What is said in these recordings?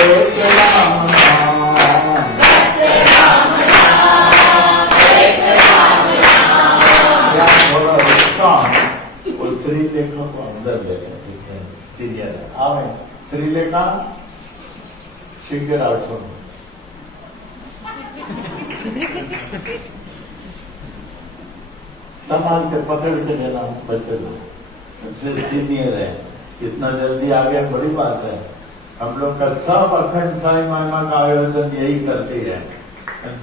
एक राम नाम, थोड़ा रुकता वो श्रीलेखा को अंदर ले गए। सीरियल है आवे श्रीलेखा शीघ्र आठो संभाल के पकड़ के लेना बच्चे को, सीनियर है, इतना जल्दी आ गया बड़ी बात है। हम लोग का सब अखंड साई महिमा का आयोजन यही करती है।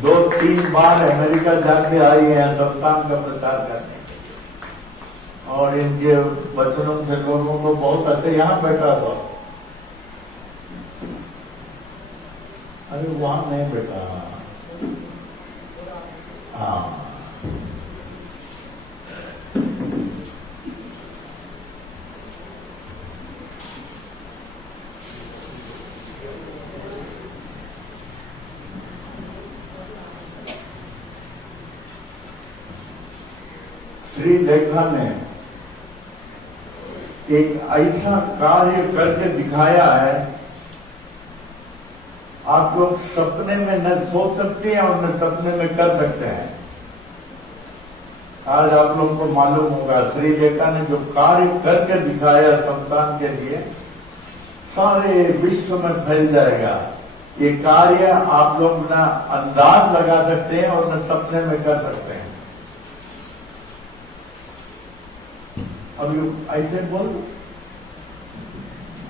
2-3 बार अमेरिका जाके आई है सप्ताह का प्रचार करने, और इनके वचनों से लोगों को बहुत अच्छे। यहाँ बैठा था, अरे वहां नहीं बैठा, हाँ श्रीलेखा ने एक ऐसा कार्य करके दिखाया है, आप लोग सपने में न सोच सकते हैं और न सपने में कर सकते हैं। आज आप लोग को मालूम होगा श्रीलेखा ने जो कार्य करके दिखाया संतान के लिए, सारे विश्व में फैल जाएगा। ये कार्य आप लोग न अंदाज लगा सकते हैं और न सपने में कर सकते हैं। अभी ऐसे बोल,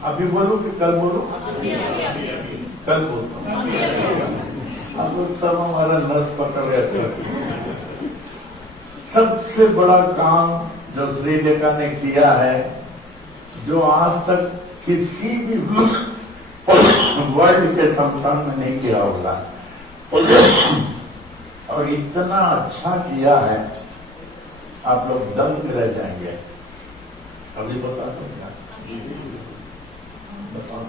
अभी बोलू कि कल बोलू? कल बोलता हूँ। अब सब हमारा नस पकड़ गया। सबसे बड़ा काम जो श्रीलेखा ने किया है, जो आज तक किसी भी वर्ल्ड के संस्थान में नहीं किया होगा, और इतना अच्छा किया है आप लोग दंग रह जाएंगे। अभी बता दो क्या? बताओ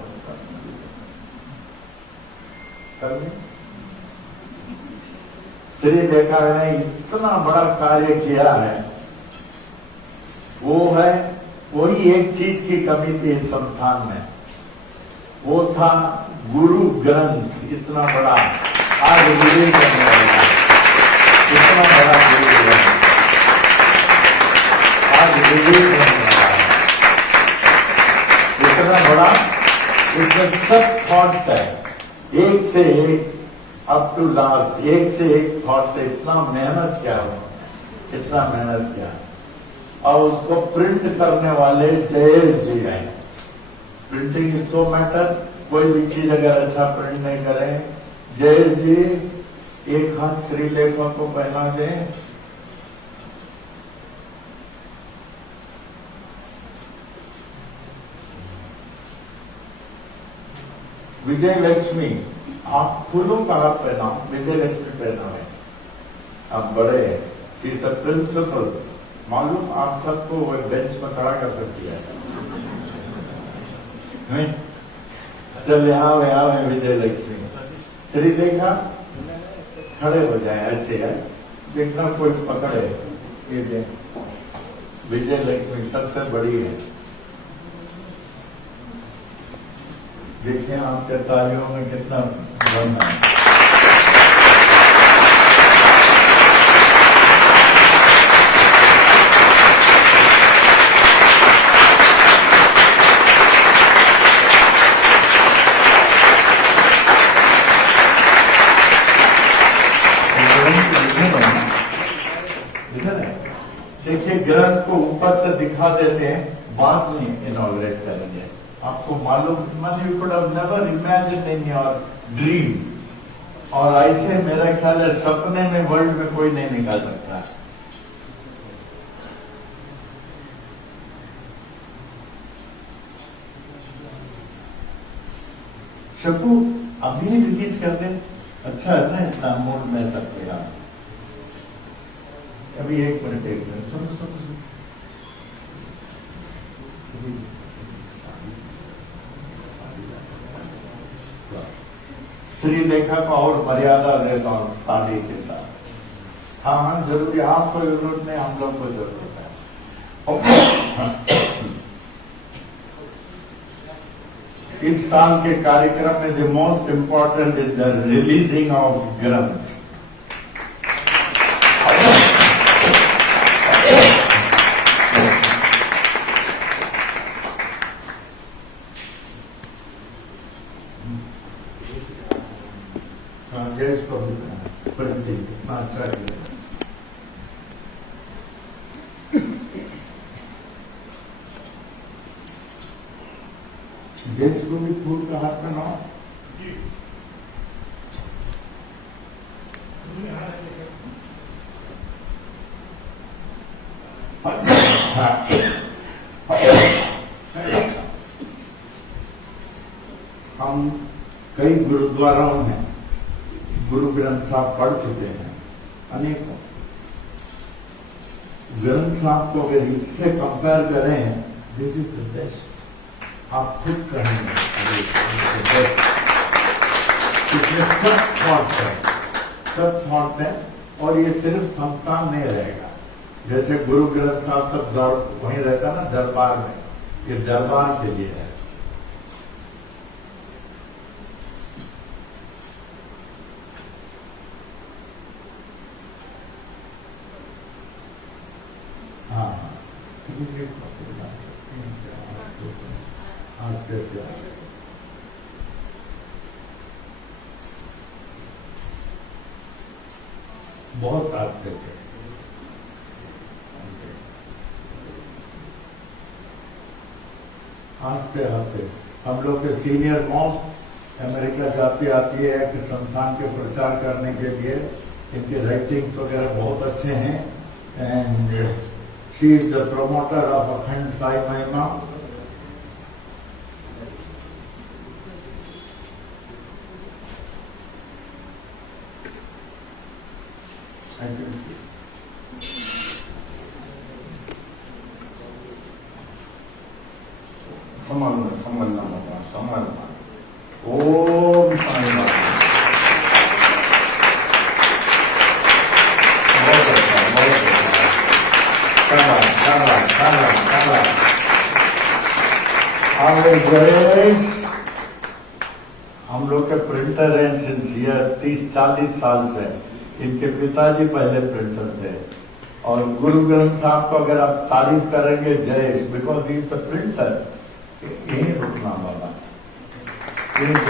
श्रीलेखा ने इतना बड़ा कार्य किया है, वो है वही एक चीज की कमी थी इस संस्थान में, वो था गुरु ग्रंथ। इतना बड़ा आज रिलीज करने वाला, इतना बड़ा गुरु ग्रंथ आज रिलीज करने वाला, इतना बड़ा। इसमें सब थॉट्स है, एक से एक अप टू लास्ट, एक से एक थॉट से इतना मेहनत किया, इतना मेहनत किया। और उसको प्रिंट करने वाले जयेश जी हैं। प्रिंटिंग इज सो मैटर, कोई भी चीज अगर अच्छा प्रिंट नहीं करें, जयेश जी एक हाथ श्रीलेखा को पहना दें। विजय लक्ष्मी, आप फूलों का हाथ पहनाओ, विजय लक्ष्मी पहना है, आप बड़े हैं, शी इज अ प्रिंसिपल। मालूम आप सबको वो बेंच में खड़ा कर सकती है। चल यहाँ है विजय लक्ष्मी। श्रीलेखा खड़े हो जाए, ऐसे है, देखना कोई पकड़े। ये विजय लक्ष्मी सबसे बड़ी है। देखिए आपके तालियों में कितना दम है। देखिए ग्रंथ को ऊपर से दिखा देते हैं, बाद में इनॉग्रेट करेंगे। आपको मालूम, you could have never imagine in your dream, और ऐसे मेरा ख्याल है सपने में वर्ल्ड में कोई नहीं निकाल सकता। शकू अभी रिलीज कर दे, अच्छा है ना, इतना मूड में सकते आप। अभी एक मिनट सुनो सुनो सुनो। श्रीलेखा को और मर्यादा देता हूँ साड़ी के साथ। हाँ हाँ जरूरी, आपको जरूरत नहीं, हम लोग को जरूरत है। इस साल के कार्यक्रम में the most important is the releasing of ग्रंथ। गैस को प्रिंटिंग कितना अच्छा है। गैस को भी फूल का हाथ में ना हम कई गुरुद्वाराओं में गुरु ग्रंथ साहब पढ़ चुके हैं, अनेकों। ग्रंथ साहब को अगर इससे कंपेयर करें, दिस इज द बेस्ट। आप खुद कहेंगे इसमें सब थॉट है, सब थॉट है, और ये सिर्फ संस्थान नहीं रहेगा। जैसे गुरु ग्रंथ साहब सब वहीं रहता ना दरबार में, ये दरबार के लिए है। बहुत आते थे। आते आते हम लोग के सीनियर मोस्ट अमेरिका जाती आती है कि संस्थान के प्रचार करने के लिए। इनके राइटिंग्स वगैरह बहुत अच्छे हैं। And she is the promoter of अखंड साई महिमा। संबंध होगा संबंध। ओम साई बाबा। बहुत अच्छा, बहुत अच्छा। हम लोग के प्रिंटर हैं सिंसियर 30-40 साल से। इनके पिताजी पहले प्रिंटर थे। और गुरु ग्रंथ साहब को अगर आप तारीफ करेंगे जय, because he is the printer. यही रुकना वाला ग्रंथ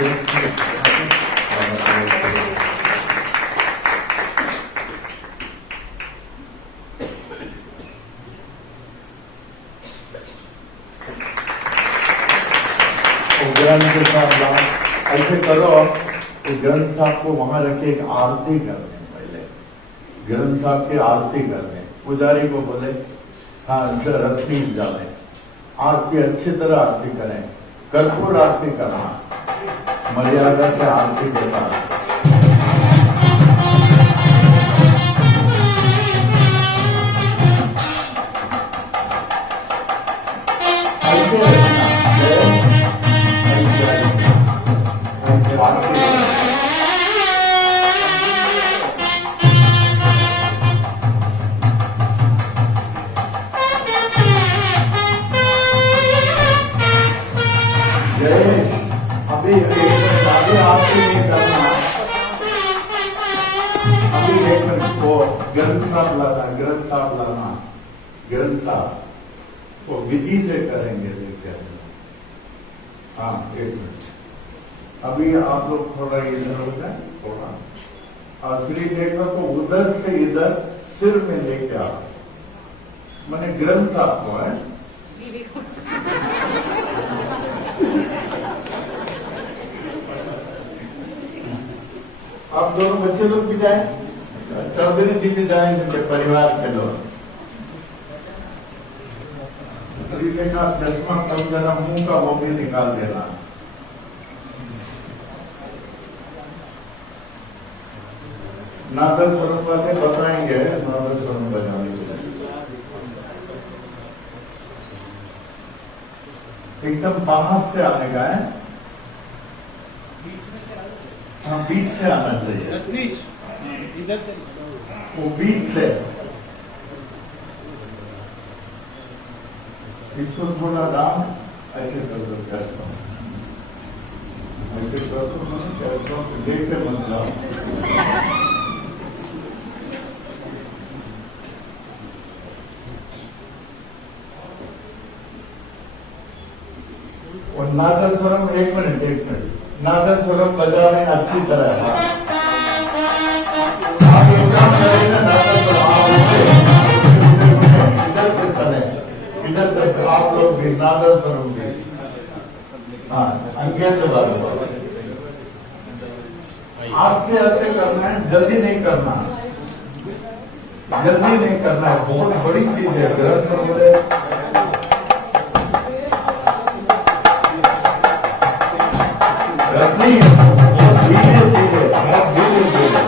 के साथ ऐसे करो। ग्रंथ साहब को वहां रखे, एक आरती कर दें। पहले ग्रंथ साहब की आरती कर दें। पुजारी को बोले हाँ रत्नी डालें, आरती अच्छी तरह आरती करें। कर्पूर आरती करना, मर्यादा से आरती देता। अभी आपसे नहीं करना। अभी एक मिनट को ग्रंथ साहब लाना, ग्रंथ साहब लाना, ग्रंथ साहब वो विधि से करेंगे लेकर। हाँ एक मिनट। अभी आप लोग थोड़ा इधर हो जाए, थोड़ा असली देखो तो उधर से इधर सिर में लेके आओ। मैंने ग्रंथ साहब को है आप दोनों बच्चे लोग भी जाए, चौधरी जी भी जाएंगे, परिवार के लोग। तरीके का चश्मा कम जरा मुंह का वो भी निकाल देना। नादर स्वरूप वाले बताएंगे, नादर स्वरूप बजाने के एकदम बाहर से आने का है। हाँ बीच से आना चाहिए, वो बीच से। इसको थोड़ा राम ऐसे कर दो। ऐसे करो तो मैं कहता हूँ कि देख के मत जाओ। और नादस्वरम, एक मिनट, नादस्वरम बजाने अच्छी तरह है। आप एक काम करें ना, नादस्वरम आप इधर से करें, इधर से आप लोग भी नादस्वरम भी। हाँ, अंकेत वाले आस्ते आस्ते करना है, जल्दी नहीं करना, जल्दी नहीं करना है। बहुत बड़ी चीज है ग्रंथ में। नहीं, बहुत धीरे धीरे, बहुत धीरे धीरे।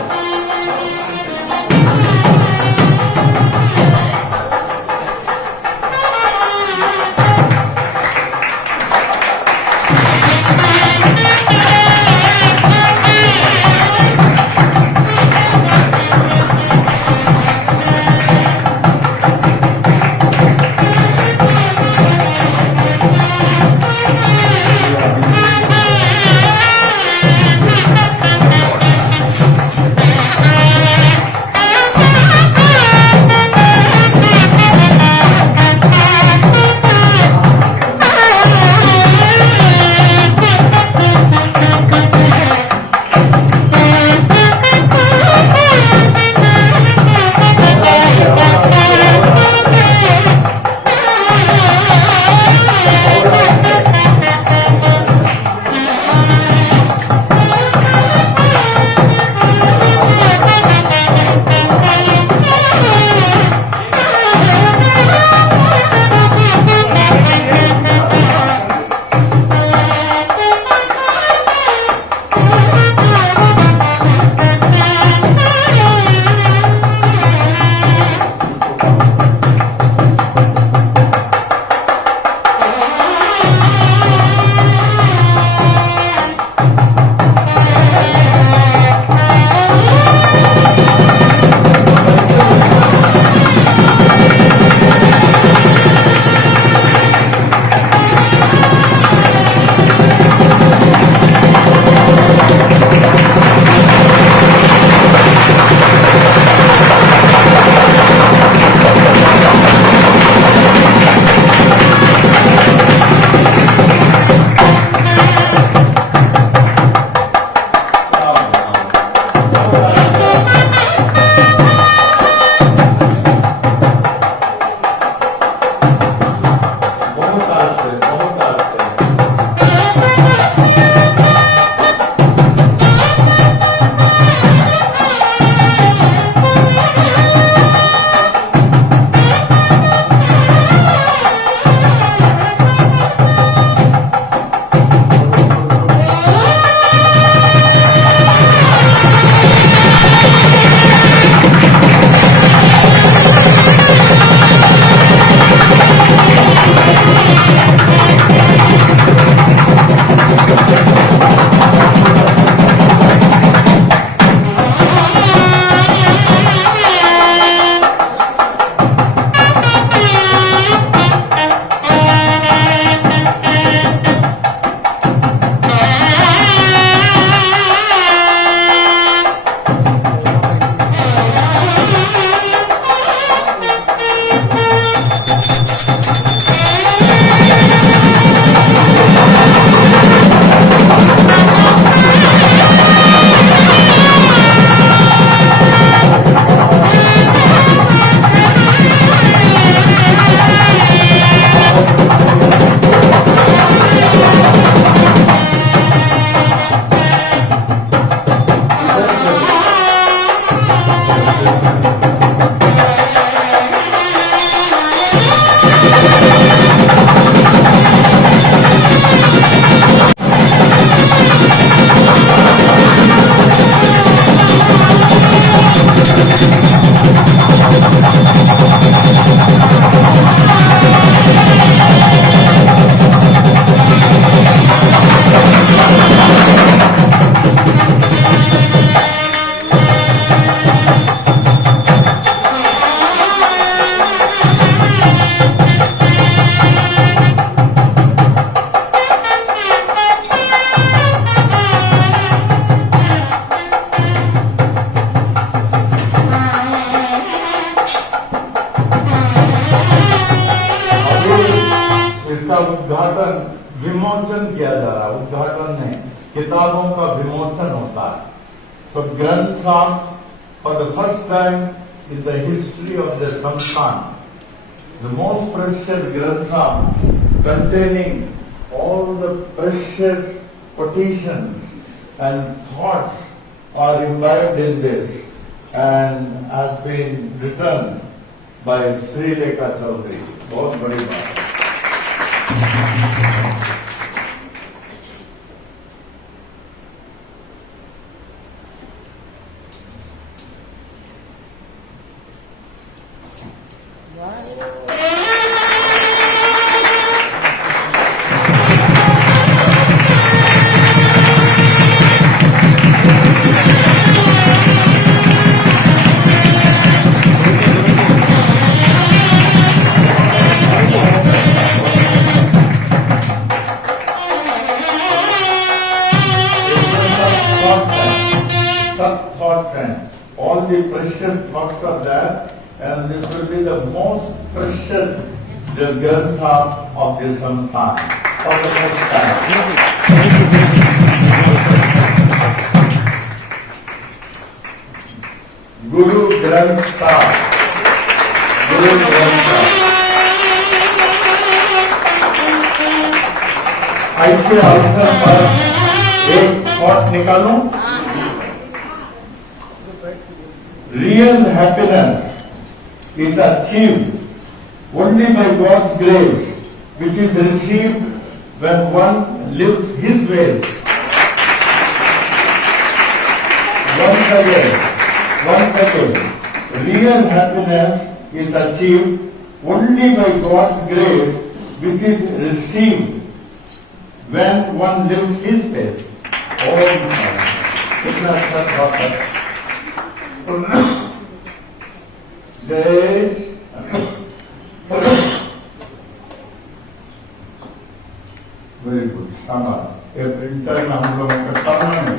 किताबों का विमोचन होता है। तो ग्रंथ साहब for the first time in the history of the Samsthan, the most precious Grantha containing all the precious quotations and thoughts are imbibed in this and have been written by Sri Lekha Chaudhary. बहुत बड़ी बात है। Thoughts and all the precious thoughts are there, and this will be the most precious Grantha of the Samsthan for the first time. Guru Granth Sahib, Guru Granth Sahib. ऐसे अवसर पर एक thought निकालूं। Real happiness is achieved only by God's grace, which is received when one lives His ways. Once again, real happiness is achieved only by God's grace, which is received when one lives His ways. कितना अच्छा बात है। Very good, शाबाश। ये printer में हम लोगों का करना है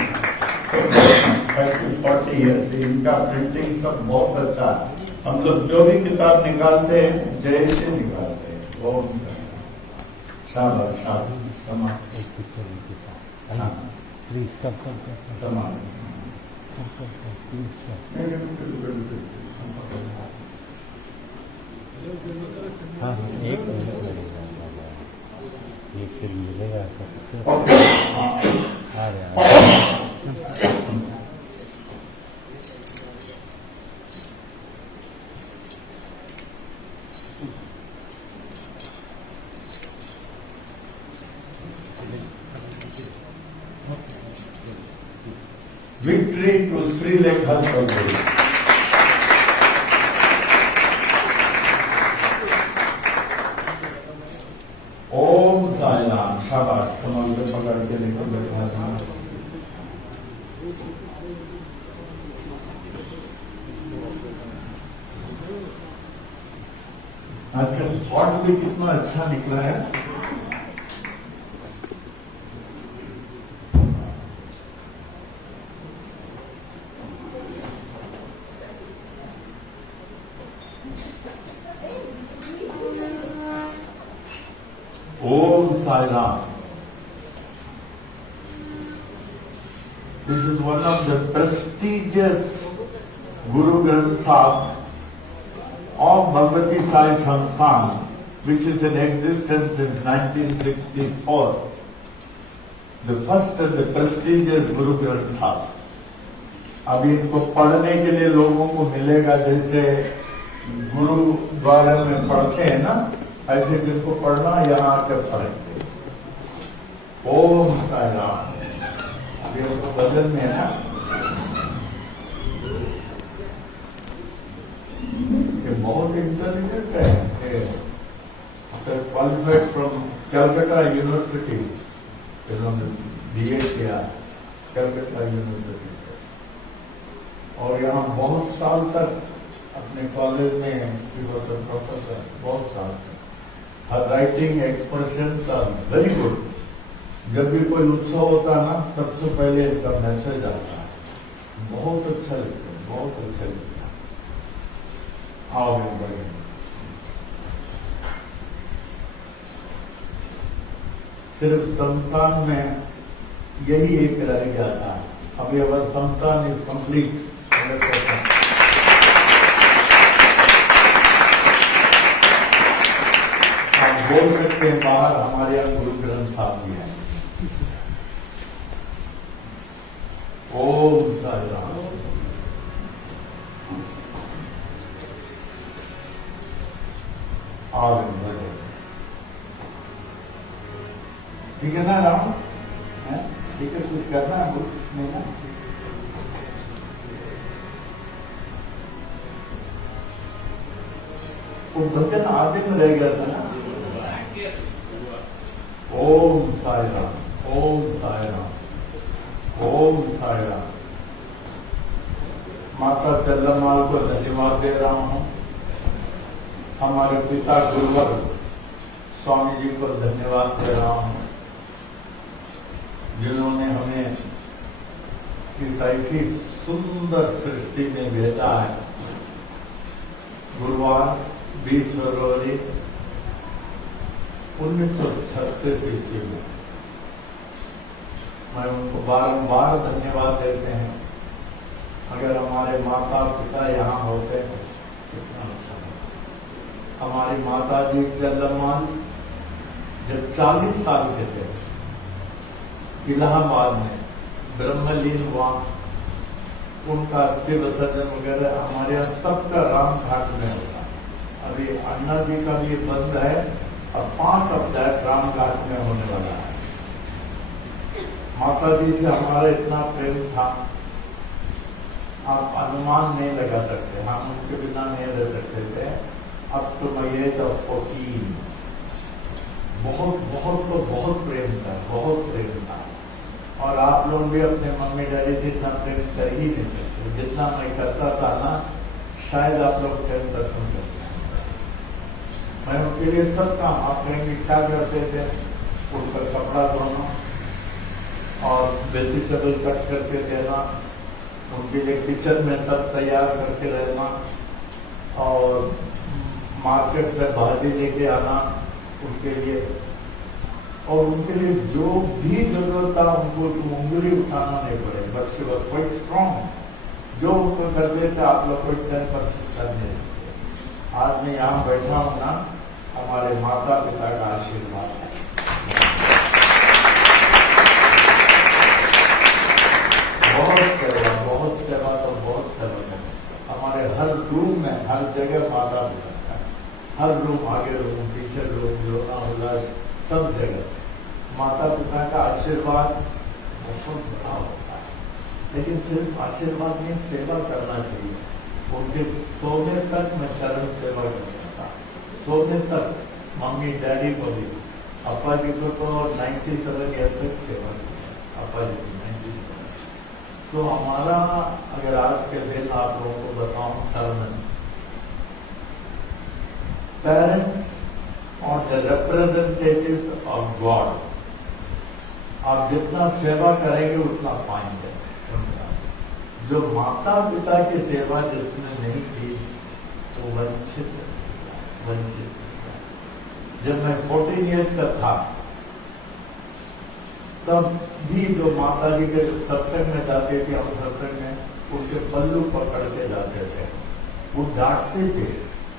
40 ईयर्स, इनका प्रिंटिंग सब बहुत अच्छा है। हम लोग जो भी किताब निकालते हैं जय से निकालते हैं। बहुत शाबाश शाबाश। समान प्लीज कम समान हाँ एक मिनट लगेगा, ये फिर मिलेगा सबसे आ रहा Victory to Sri Lekha Chaudhary. ओम साई राम। शाबाश, कमल पे पकड़ के देखो बैठा था। आजकल थॉट भी कितना अच्छा निकला है। Om Sai Ram. This is one of the prestigious Guru Granth Sahib of Bhagavati Sai Samsthan, which is in existence since 1964. The first and the prestigious Guru Granth Sahib. अभी इनको पढ़ने के लिए लोगों को मिलेगा, जैसे गुरुद्वारा में पढ़ते हैं ना, ऐसे जिनको पढ़ना यहाँ आकर पढ़ेंगे। ओम साई राम। ये तो भजन में है ना, ये बहुत इंटेलिजेंट है। क्वालिफाइड फ्रॉम कलकत्ता यूनिवर्सिटी, इन्होंने बीए किया कलकत्ता यूनिवर्सिटी से, और यहाँ बहुत साल तक अपने कॉलेज में प्रोफेसर, बहुत साल तक। हर writing expressions are very good. जब भी कोई उत्सव होता है ना, सबसे पहले इनका मैसेज आता है। बहुत अच्छा लिखते हैं, बहुत अच्छा लिखते हैं। आओ बढ़िया। सिर्फ संस्थान में यही एक रह गया था। अभी अवर संतान इज कंप्लीट। आप बोल सकते हैं बाहर हमारे यहाँ गुरु ग्रंथ साहब भी हैं। ओम साई राम। ठीक है ना राम? ठीक है, कुछ करना है कुछ नहीं ना? वो वचन आधे में रह गया था ना। ओम साई राम, ओम साई राम, ओम साई राम। माता चंद्रमाल को धन्यवाद दे रहा हूं। हमारे पिता गुरुवर स्वामी जी को धन्यवाद दे रहा हूं, जिन्होंने हमें इस ऐसी सुंदर सृष्टि में भेजा है। गुरुवार 20 फरवरी 1936 ईस्वी में। मैं उनको बारंबार धन्यवाद देते हैं। अगर हमारे माता पिता यहाँ होते हैं कितना अच्छा होता। हमारी माता जी चंद्रमाल जब 40 साल के थे, इलाहाबाद में ब्रह्मलीन हुआ, उनका अस्थि विसर्जन वगैरह हमारे यहाँ सबका राम घाट में होता। अभी अन्ना जी का भी बंद है और 5 अप्रैल राम घाट में होने वाला है। माता जी से हमारा इतना प्रेम था, आप अनुमान नहीं लगा सकते। हम उनके बिना नहीं रह सकते थे। अब तो मैं ये तो 14 बहुत बहुत तो बहुत प्रेम था, बहुत प्रेम था। और आप लोग भी अपने मम्मी डैडी से इतना प्रेम कर ही नहीं सकते जितना मैं करता था ना। शायद आप लोग 10% करते हैं। मैं उनके लिए सब काम, आप कहेंगे क्या करते थे, उनका कपड़ा धोना और वेजिटेबल कट करके देना, उनके लिए किचन में सब तैयार करके रहना और मार्केट से भाजी लेके आना उनके लिए। और उनके लिए जो भी जरूरत था उनको उंगली उठाना नहीं पड़े। But she was quite strong. जो उनको करते थे आप लोग कोई 10% कर नहीं सकते। आज मैं यहाँ बैठा हूं ना, हमारे माता पिता का आशीर्वाद है। बहुत सेवा तो बहुत सेवा है। हमारे हर रूम में, हर जगह माता पिता है। हर रूम, आगे रूम, पीछे रूम, लोना होला, सब जगह माता पिता का आशीर्वाद बहुत बड़ा होता है। लेकिन सिर्फ आशीर्वाद नहीं, सेवा करना चाहिए। उनके सोने तक मैं चरण सेवा करता था, सोने तक। मम्मी डैडी को भी, अपा जी को तो 97 ईयर तक सेवा की, अपा जी को 97। तो हमारा, अगर आज के दिन आप लोगों को बताऊं सरमन, पेरेंट्स और द रिप्रेजेंटेटिव ऑफ गॉड। आप जितना सेवा करेंगे उतना पाएंगे। जो माता पिता की सेवा जिसने नहीं की वो वंचित। जब मैं 14 ईयर्स का था तब भी जो माता जी के सत्संग में जाते थे, हम सत्संग में उनके पल्लू पकड़ के जाते थे। वो डांटते थे,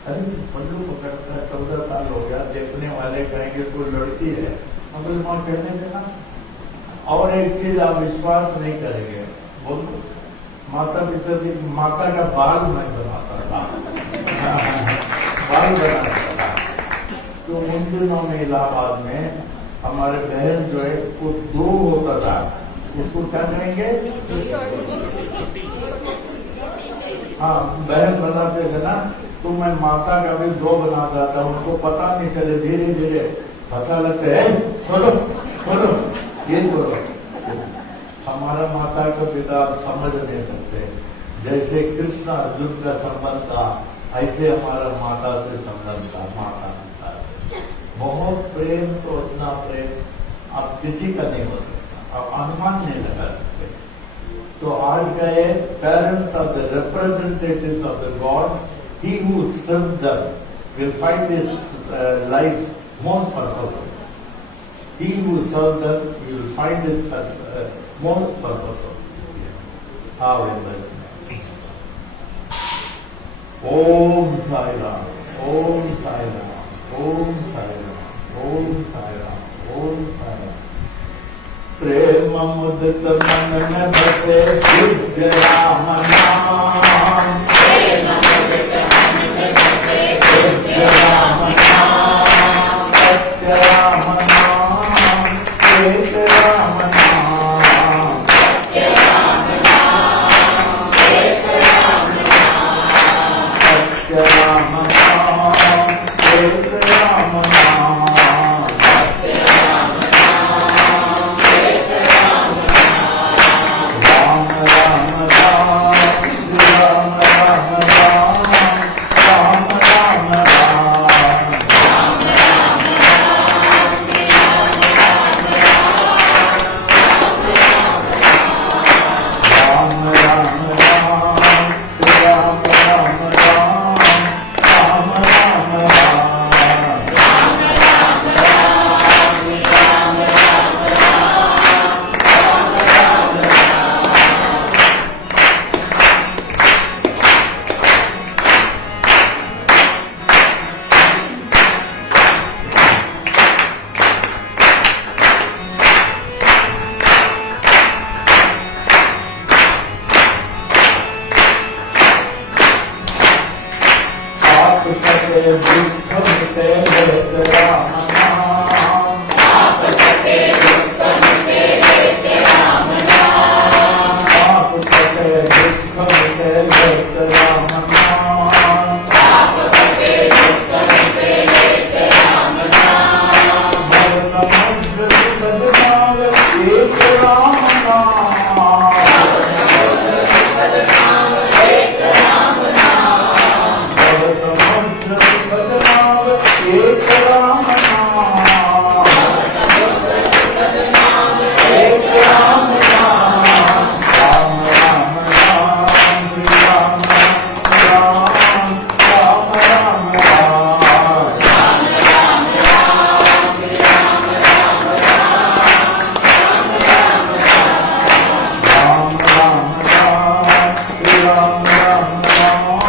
अरे पल्लू पकड़ता है, 14 साल हो गया। देखने वाले कहेंगे कोई लड़की है, मगर माँ कहने थे ना। और एक चीज आप विश्वास नहीं करेंगे, बोलो, माता पिता की माता का बाल मैं बनाता था, बाल बनाता था। तो उन दिनों में इलाहाबाद में हमारे बहन जो है वो 2 होता था, उसको क्या कहेंगे, हाँ बहन बनाते थे ना। तो मैं माता का भी 2 बनाता था, उनको पता नहीं चले, धीरे धीरे पता लगता है, छोड़ो छोड़ो ये छोड़ो। हमारा माता का पिता आप समझ नहीं सकते। जैसे कृष्ण अर्जुन का संबंध था, ऐसे हमारा माता से संबंध था। माता पिता बहुत प्रेम, तो इतना प्रेम आप किसी का नहीं हो सकता, आप अनुमान नहीं लगा सकते। तो आज गए parents of the representatives of the God, he who serves them will find his life most purposeful. He who serves them will you will find it more purposeful. How in that? Om Sai Ram, Om Sai Ram, Om Sai Ram, Om Sai Ram, Om Sai Ram. प्रेम मुदित मन में बसे दिव्य राम नाम, प्रेम मुदित मन में बसे दिव्य राम नाम, सत्य राम नाम, एक राम नाम, सत्य राम नाम, एक राम नाम, सत्य राम नाम, एक राम नाम, सत्य राम नाम, एक राम नाम, राम राम राम, राम राम राम, राम राम राम, राम राम राम, राम राम राम, राम राम राम, आप सके दुख मिटे हेत राम नाम, आप सके दुख मिटे हेत राम नाम, आप सके दुख मिटे हेत राम नाम, आप सके दुख मिटे हेत राम नाम, भव समुद्र बदनाम एक राम नाम, एक राम नाम, भव समुद्र बदनाम एक राम नाम, एक राम नाम, राम राम राम, श्री राम राम, राम राम राम, राम राम राम, श्री राम राम राम, राम राम राम, राम राम राम, श्री राम राम राम, राम राम राम, राम राम राम, श्री राम राम राम,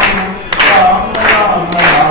राम राम राम।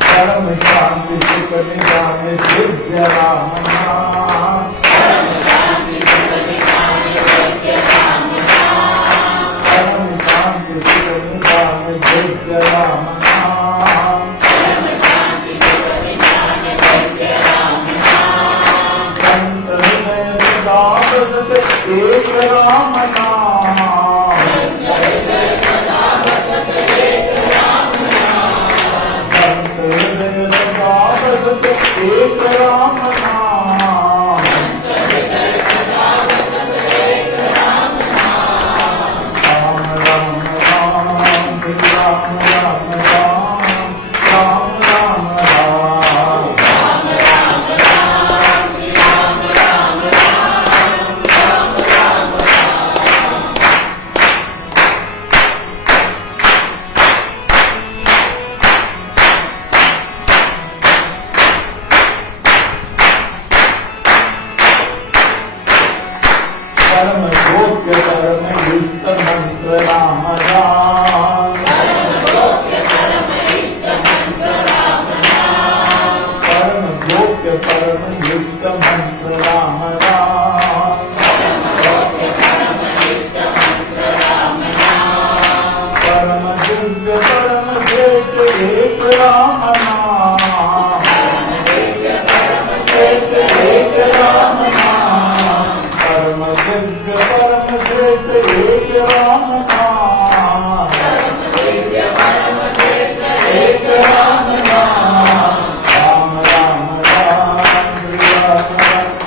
परम शांति सुख निदान दिव्य राम नाम, परम शांति सुख निदान दिव्य राम नाम, परम शांति सुख निदान दिव्य राम नाम, परम शांति सुख निदान दिव्य राम नाम, संत हृदय सदा बसते एक राम नाम, संत हृदय सदा बसते एक राम नाम, संत हृदय सदा बसते एक राम नाम, संत हृदय सदा बसते एक राम नाम, राम राम राम, श्री राम राम राम, राम राम राम, राम राम राम, श्री राम राम राम, राम राम राम। परम योग्य परम युक्त मंत्र राम नाम, परम योग्य परम युक्त मंत्र राम नाम, परम योग्य परम युक्त मंत्र राम नाम, परम योग्य परम युक्त मंत्र राम नाम, परम दिव्य परम श्रेष्ठ एक राम नाम, परम दिव्य परम श्रेष्ठ एक राम नाम, परम दिव्य परम श्रेष्ठ एक राम नाम, परम दिव्य परम श्रेष्ठ एक राम नाम, राम राम राम, श्री राम राम,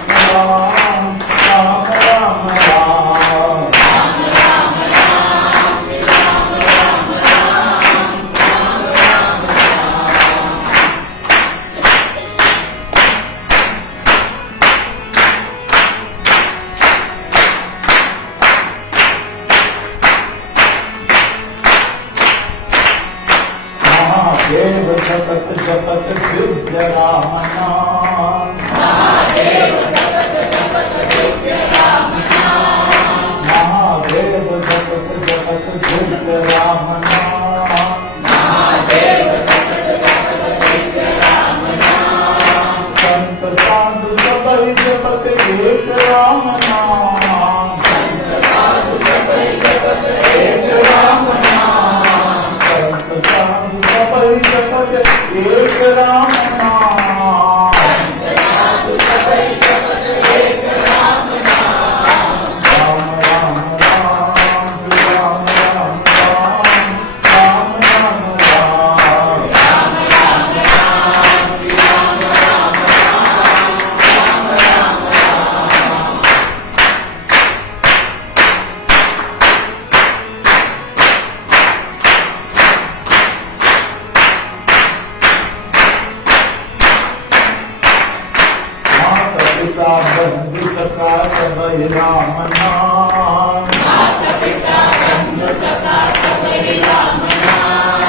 पिता बंधु सखा सबहि राम नाम। माता पिता बंधु सखा सबहि राम नाम।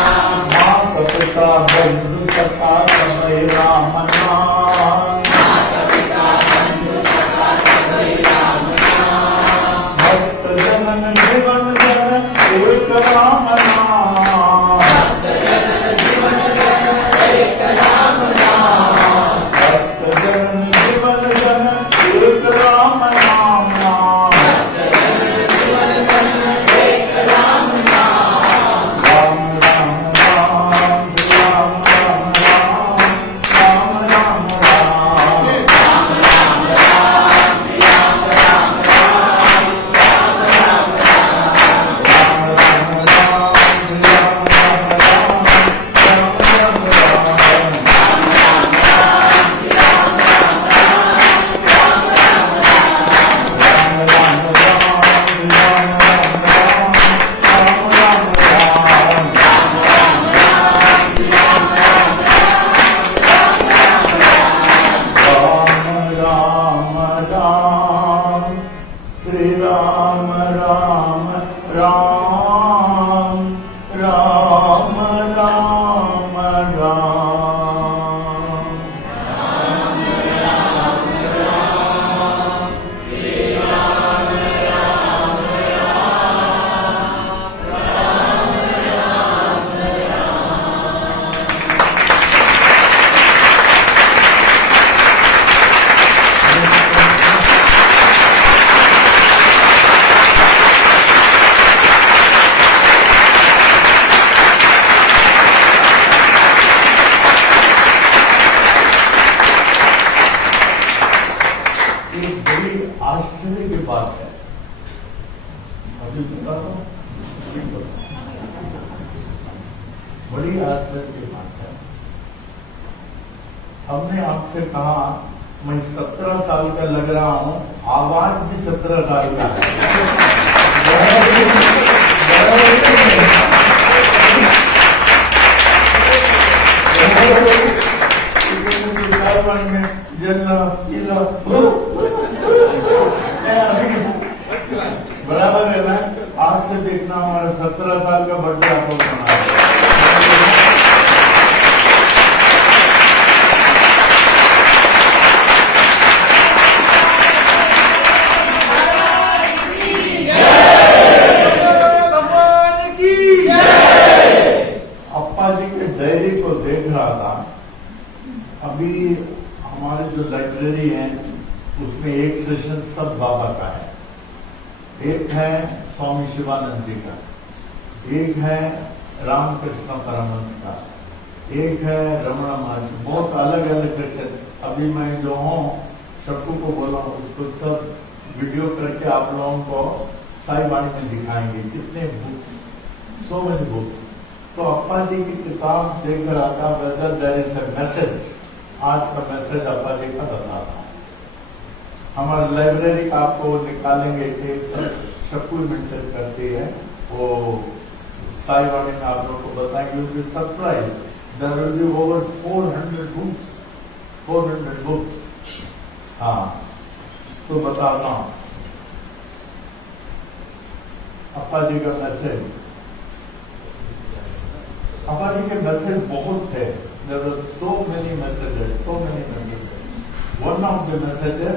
माता पिता बंधु सखा सबहि राम नाम। माता पिता बंधु सखा सबहि राम नाम। भक्त जनन जीवन जन एक राम नाम। भक्त जनन जीवन जन एक राम नाम। भक्त जनन जीवन जन एक राम नाम। भक्त जनन जीवन जन एक राम नाम। Ram Ram Ram Ram Ram Ram Ram Ram Ram Ram Ram Ram Ram Shri Ram Ram Ram Ram Ram Ram एक बड़ी आश्चर्य की बात है। अभी बता दो, बड़ी आश्चर्य की बात है। हमने आपसे कहा मैं 17 साल का लग रहा हूं, आवाज भी 17 साल का है। बराबर है ना। आज से देखना हमारा 17 साल का बर्थडे आपको सुना है। अप्पा जी के डायरी को देख रहा था। अभी हमारे जो लाइब्रेरी है उसमें एक सेशन सब बाबा का है। एक है स्वामी शिवानंद जी का, एक है रामकृष्ण परमहंस का, एक है रमणा महर्षि। बहुत अलग अलग सेशन। अभी मैं जो हूँ शक्कू को बोला हूँ उसको सब वीडियो करके आप लोगों को साई वाणी में दिखाएंगे। कितने बुक्स, सो मेनी बुक्स। तो अप्पा जी की किताब देख रहा था, whether there is a message. आज का मैसेज अप्पा जी का बताता हूँ। हमारी लाइब्रेरी का आपको निकालेंगे कि शक्कू मेंशन करती है, वो साई वाणी में आप लोग को बताएंगे। Will be surprise, there will be over 400 books, 400 books. हाँ, तो बताता हूँ अप्पा जी का मैसेज। अप्पा जी के मैसेज बहुत थे। There were so many messages, so many messages. One of the messages,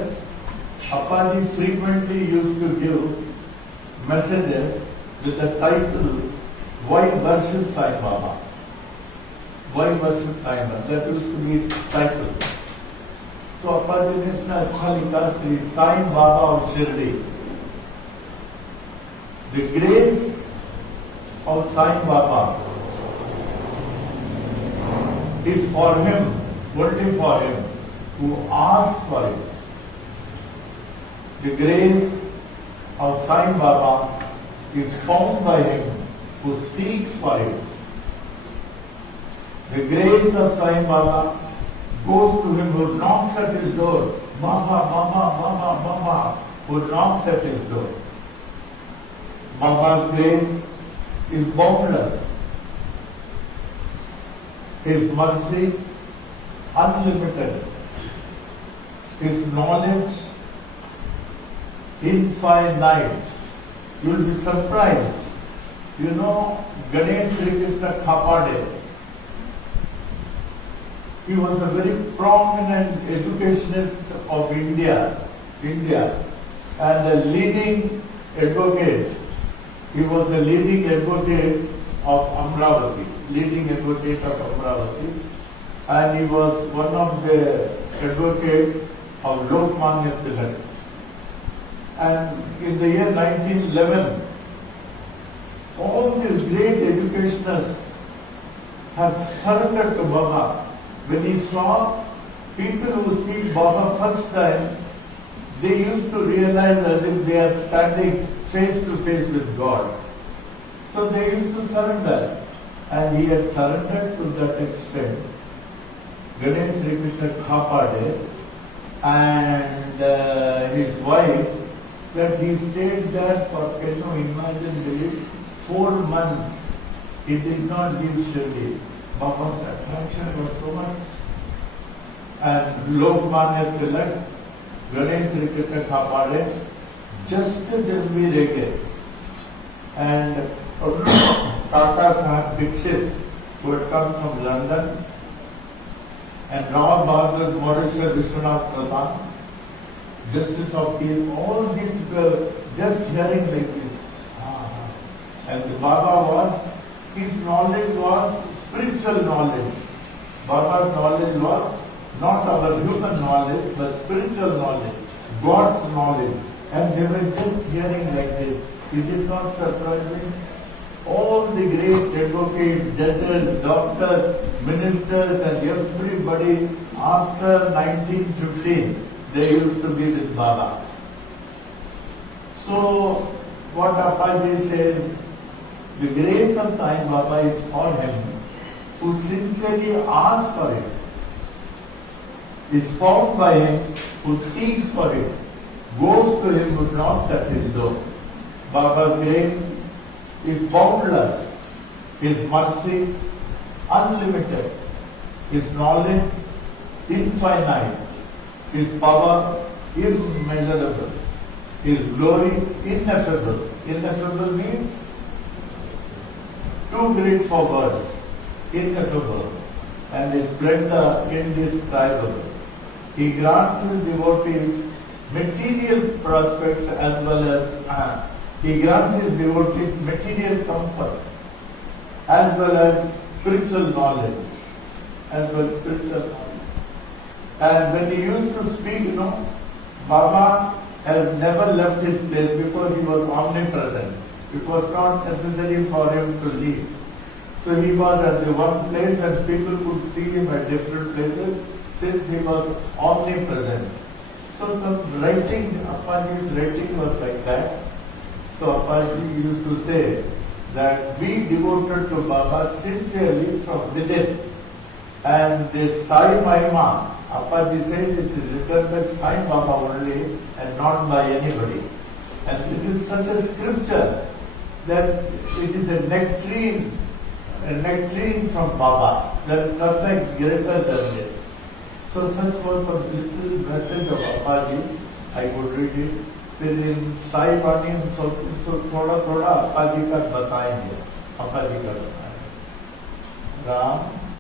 Appa ji frequently used to give messages with the title, Why Worship Sai Baba? Why Worship Sai Baba? That used to be his title. तो अप्पा जी ने इतना अच्छा लिखा, श्री साईं बाबा और Shirdi. The grace of Sai Baba is for him, only for him, who asks for it. The grace of Sai Baba is found by him who seeks for it. The grace of Sai Baba goes to him who knocks at his door. Baba, Baba, Baba, Baba, who knocks at his door. Baba's grace is boundless. His mercy unlimited. his knowledge infinite. You will be surprised. You know, Ganesh Sri Krishna Khapade, he was a very prominent educationist of India, and a leading advocate. He was the leading advocate of Amravati, and he was one of the advocates of Lokmanya Tilak. And in the year 1911, all these great educationists have surrendered to Baba. When he saw people who see Baba first time, they used to realize as if they are standing face to face with God. So they used to surrender. And he had surrendered to that extent. Ganesh Sri Krishna Khapade and his wife, that he stayed there for, can you imagine, 4 months. He did not leave Shirdi. Baba's attraction was so much. And Lokmanya Tilak, Ganesh Sri Krishna Khapade, Justice S.B. Rege, and Tata Sahib Dixit, who had come from London, and Rao Bahadur Morishwar Vishwanath Pradhan, Justice of Peace, all these were just hearing like this. And the Baba was, his knowledge was spiritual knowledge. Baba's knowledge was not our human knowledge, but spiritual knowledge, God's knowledge. And they were just hearing like this. Is it not surprising? All the great advocates, judges, doctors, ministers, and everybody after 1915, they used to be with Baba. So, what Appaji says, the grace of Sai Baba is for him who sincerely asks for it, is found by him who seeks for it, goes to him who knocks at his door. Baba's grace is boundless, his mercy unlimited, his knowledge infinite, his power immeasurable, his glory ineffable. Ineffable means too great for words, ineffable, and his splendor indescribable. He grants his devotees material prospects as well as he grants his devotees material comfort as well as spiritual knowledge, And when he used to speak, Baba has never left his place because he was omnipresent. It was not necessary for him to leave. So he was at the one place and people could see him at different places since he was omnipresent. So some writing, Appaji's writing was like that. So Appaji used to say that we devoted to Baba sincerely from within. And the Sai Mahima, Appaji says it is written by Sai Baba only and not by anybody. And this is such a scripture that it is a nectarine from Baba. There is nothing greater than this. So such was a little message of Appaji. I could read it. फिर इन साई वाणी थोड़ा थोड़ा अप्पाजी का बताएंगे राम